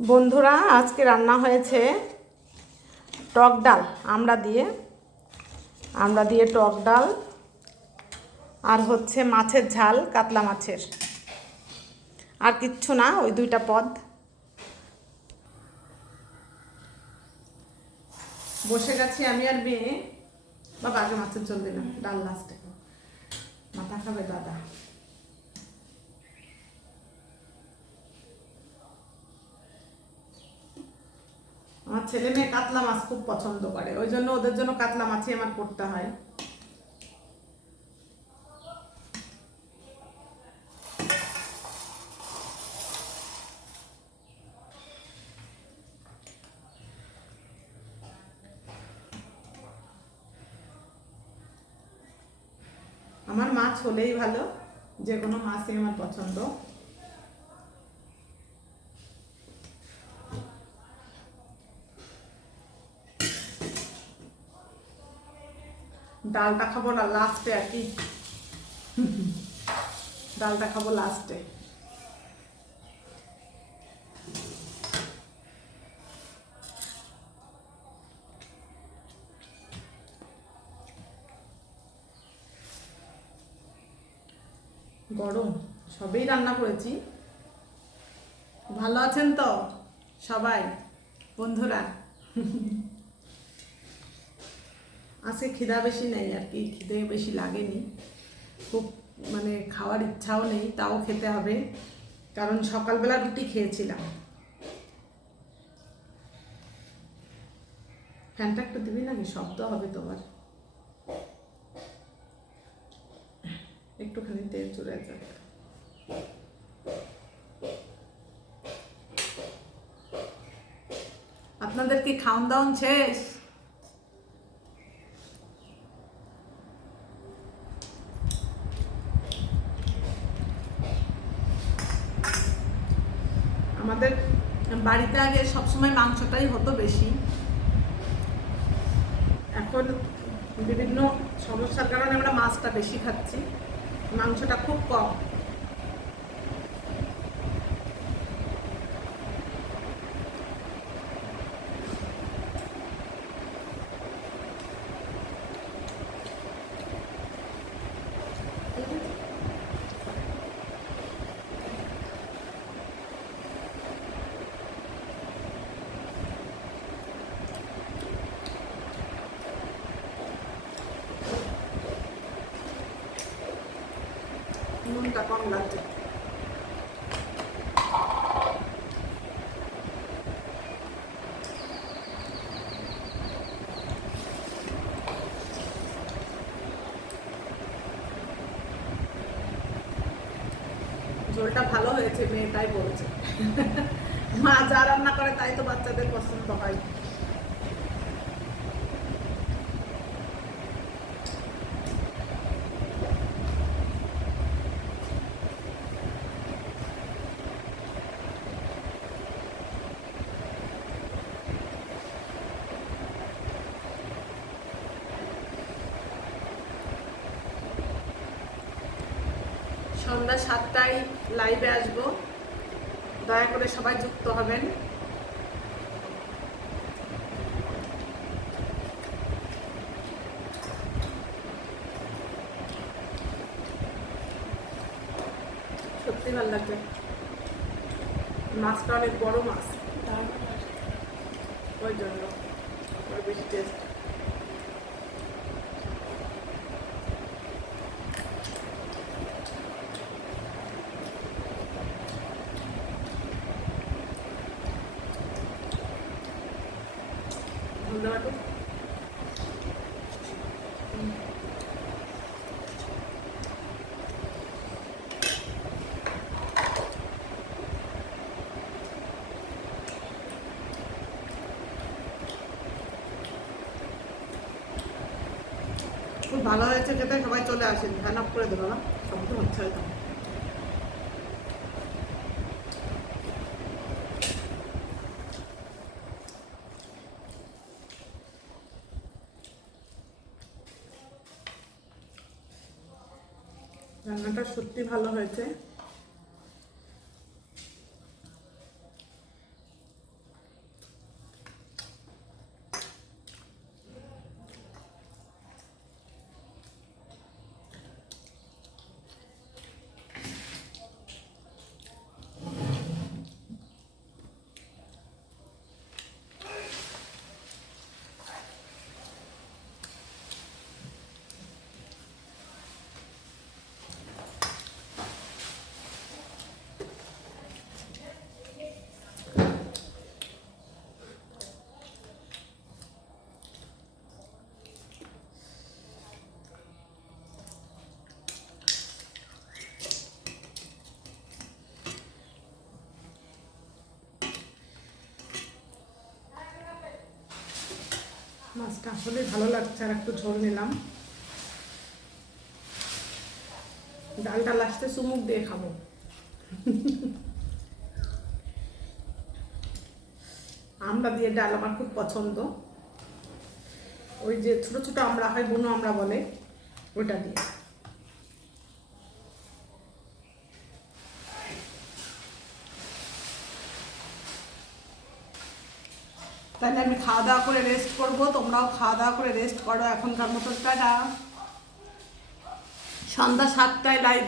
বন্ধুরা, আজকে রান্না হয়েছে টক ডাল, আমরা দিয়ে। আমরা দিয়ে টক ডাল আর হচ্ছে মাছের ঝাল, কাতলা মাছের। আর কিচ্ছু না, ওই দুইটা পদ। বসে গেছি আমি আর মেয়ে। বাবা, আগে মাছের ঝোল দিলাম, ডাল লাস্টে মাথা খাবে দাদা। আমার ছেলে মেয়ে কাতলা মাছ খুব পছন্দ করে, ওই জন্য ওদের জন্য কাতলা মাছই আমার করতে হয়। আমার মাছ হলেই ভালো, যে কোনো মাছই আমার পছন্দ। ডালটা খাব না লাস্টে আর কি। ডালটা খাব লাস্টে গরম, সবেই রান্না করেছি। ভালো আছেন তো সবাই, বন্ধুরা? আজকে খিদা বেশি নেই আর কি খিদে বেশি লাগেনি। খুব মানে খাওয়ার ইচ্ছাও নেই, তাও খেতে হবে। কারণ সকালবেলা রুটি খেয়েছিলাম। ফ্যানটা একটু দিবি নাকি? শব্দ হবে তোমার। একটুখানি তেল চলে যাক। আপনাদের কি খাওয়ান দাওন শেষ? আমাদের বাড়িতে আগে সবসময় মাংসটাই হতো বেশি। এখন বিভিন্ন সমস্যার কারণে আমরা মাছটা বেশি খাচ্ছি। মাংসটা খুব কম। নুনটা কম লাগছে। ঝোলটা ভালো হয়েছে, মেয়ে তাই বলছে। মা যা রান্না করে তাই তো বাচ্চাদের পছন্দ হয়। সন্ধ্যা সাতটায় লাইভে আসব। দয়া করে সবাই যুক্ত হবেন। সত্যি ভালো লাগছে। মাছটা অনেক বড় মাছ। ওই জন্য। বেশি টেস্ট ধন্যবাদ। খুব ভালো হয়েছে খেতে সবাই চলে আসেন। ফ্যান অফ করে দেবো না শব্দ হচ্ছে হয়তো। রান্নাটা সত্যি ভালো হয়েছে। মাছটা আসলে ভালো লাগছে আর একটু ঝোল নিলাম। ডালটা লাস্টে চুমুক দিয়ে খাব। আমরা দিয়ে ডাল আমার খুব পছন্দ। ওই যে ছোট ছোট আমরা হয় বুনো আমরা বলে, ওটা দিয়ে। তাহলে আমি খাওয়া দাওয়া করে রেস্ট করব, তোমরাও খাওয়া দাওয়া করে রেস্ট করো এখনকার মতো টাটা। সন্ধ্যা সাতটায় লাইভ